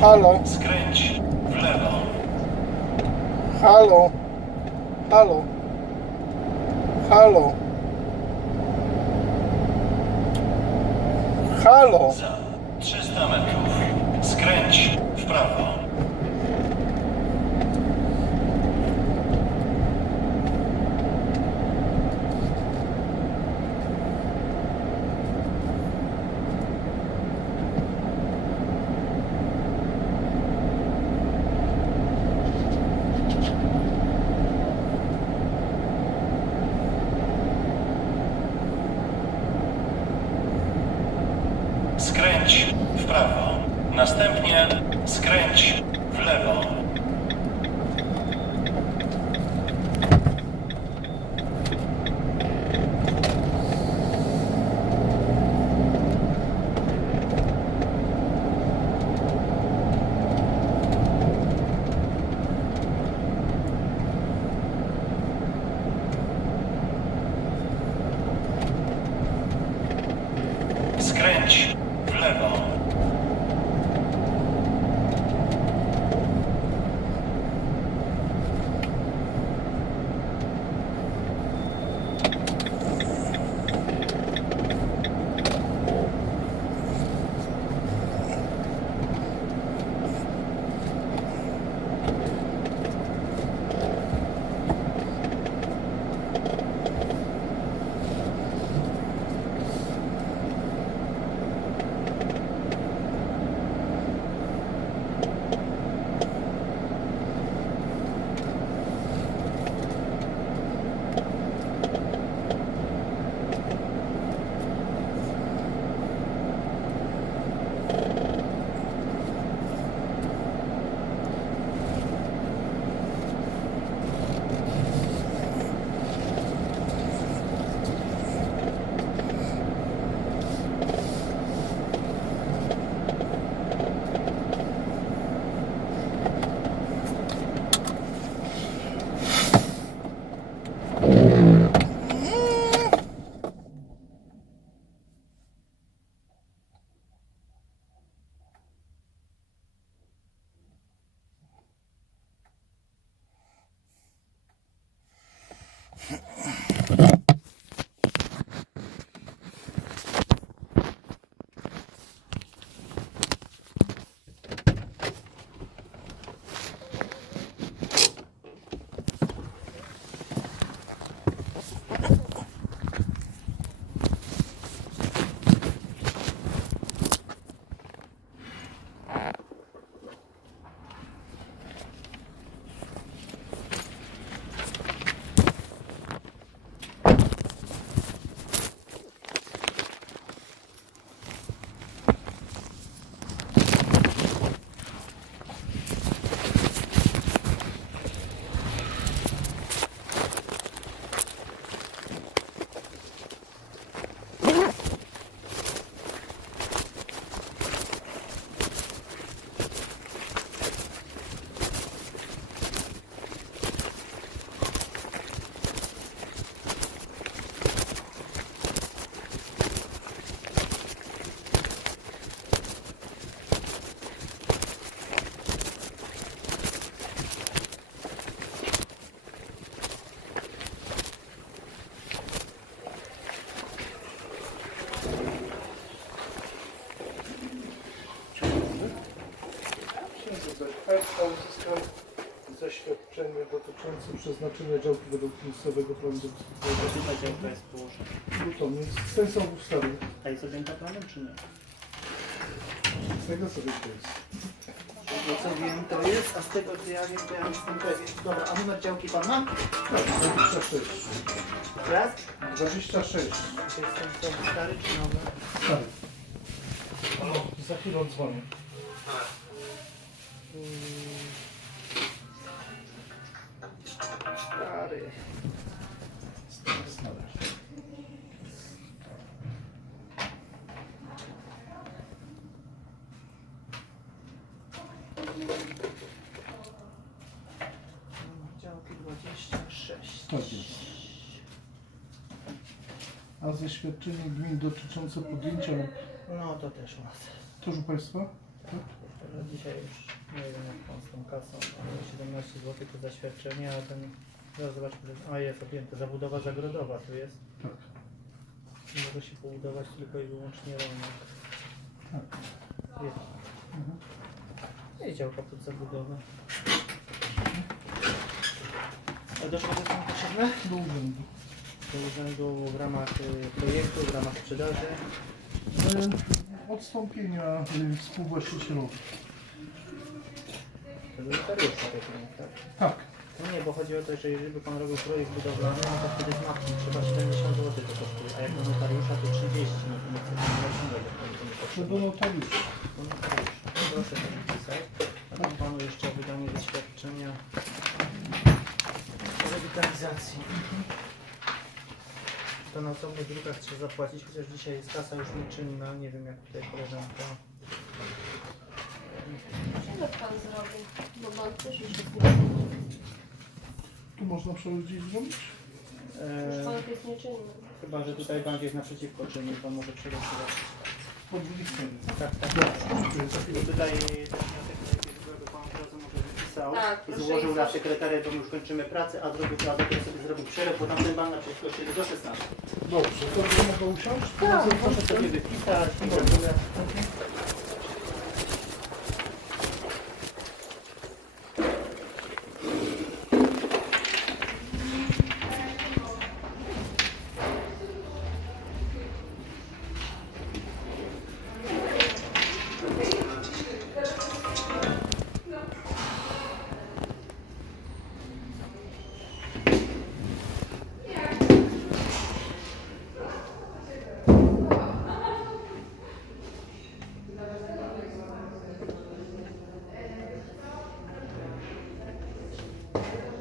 Halo, skręć w lewo. halo, halo, halo. Halo, Za 300 metrów skręć w prawo. Scrange. Zachwesta uzyskał zaświadczenie dotyczące przeznaczenia działki według miejscowego planu dotyczącego. Tutaj działka jest położona. To jest ten sam w ustawie. A jest objęta planem, czy nie? Z tego sobie to jest. Z tego co wiem to jest, a z tego co ja wiem to ja jestem pewien. Dobra, a numer działki pan ma? Tak, 26. Raz? 26. To jest ten co stary czy nowy? Tak. Za chwilę dzwonię. Stary. Stary. Działki 26. Tak jest. A zaświadczenie gmin dotyczące podjęcia No to też u nas. Też u Państwa? Ale dzisiaj już nie wiem jak pan z tą kasą, ale 17 zł to zaświadczenie, a ten, zaraz zobaczmy, że- a jest objęte, zabudowa zagrodowa tu jest. Tak. Może się pobudować tylko i wyłącznie rolnik. Tak. Jest. Mhm. Jest działka pod zabudowę. A do czego są potrzebne? Do urzędu. Do urzędu w ramach y, projektu, w ramach sprzedaży. E, Odstąpienia y, współwłaścicielowi. To do notariusza rozumiem, tak? Tak. No nie, bo chodzi o to, że jeżeli by pan robił projekt budowlany, no to wtedy z mapki trzeba 70 zł to kosztuje, a jak do notariusza to 30, no to nie chcę innego, bo to nie Czy potrzeba. do notariusza? Do notariusza. Proszę to napisać. A tam panu jeszcze wydanie zaświadczenia o rewitalizacji. To na osobnych drukach trzeba zapłacić, chociaż dzisiaj jest kasa już nieczynna, nie wiem jak tutaj koleżanka. Czego pan zrobi? Bo bank też. Tu można przechodzić zrobić? Już Eee, bank jest nieczynny. chyba, że tutaj bank jest naprzeciwko, czy nie, pan może przelosować. Po drugiej stronie. Tak, tak. I tutaj ten wniosek, żeby pan od razu może wypisał Tak, i proszę złożył i na za- sekretariat, bo my już kończymy pracę, a zrobił to, a dopiero sobie zrobił przerw, bo tamten ban naprzeciwko siebie do 16. Dobrze, to mogę usiąść? Tak, proszę sobie wypisać. ogóle. thank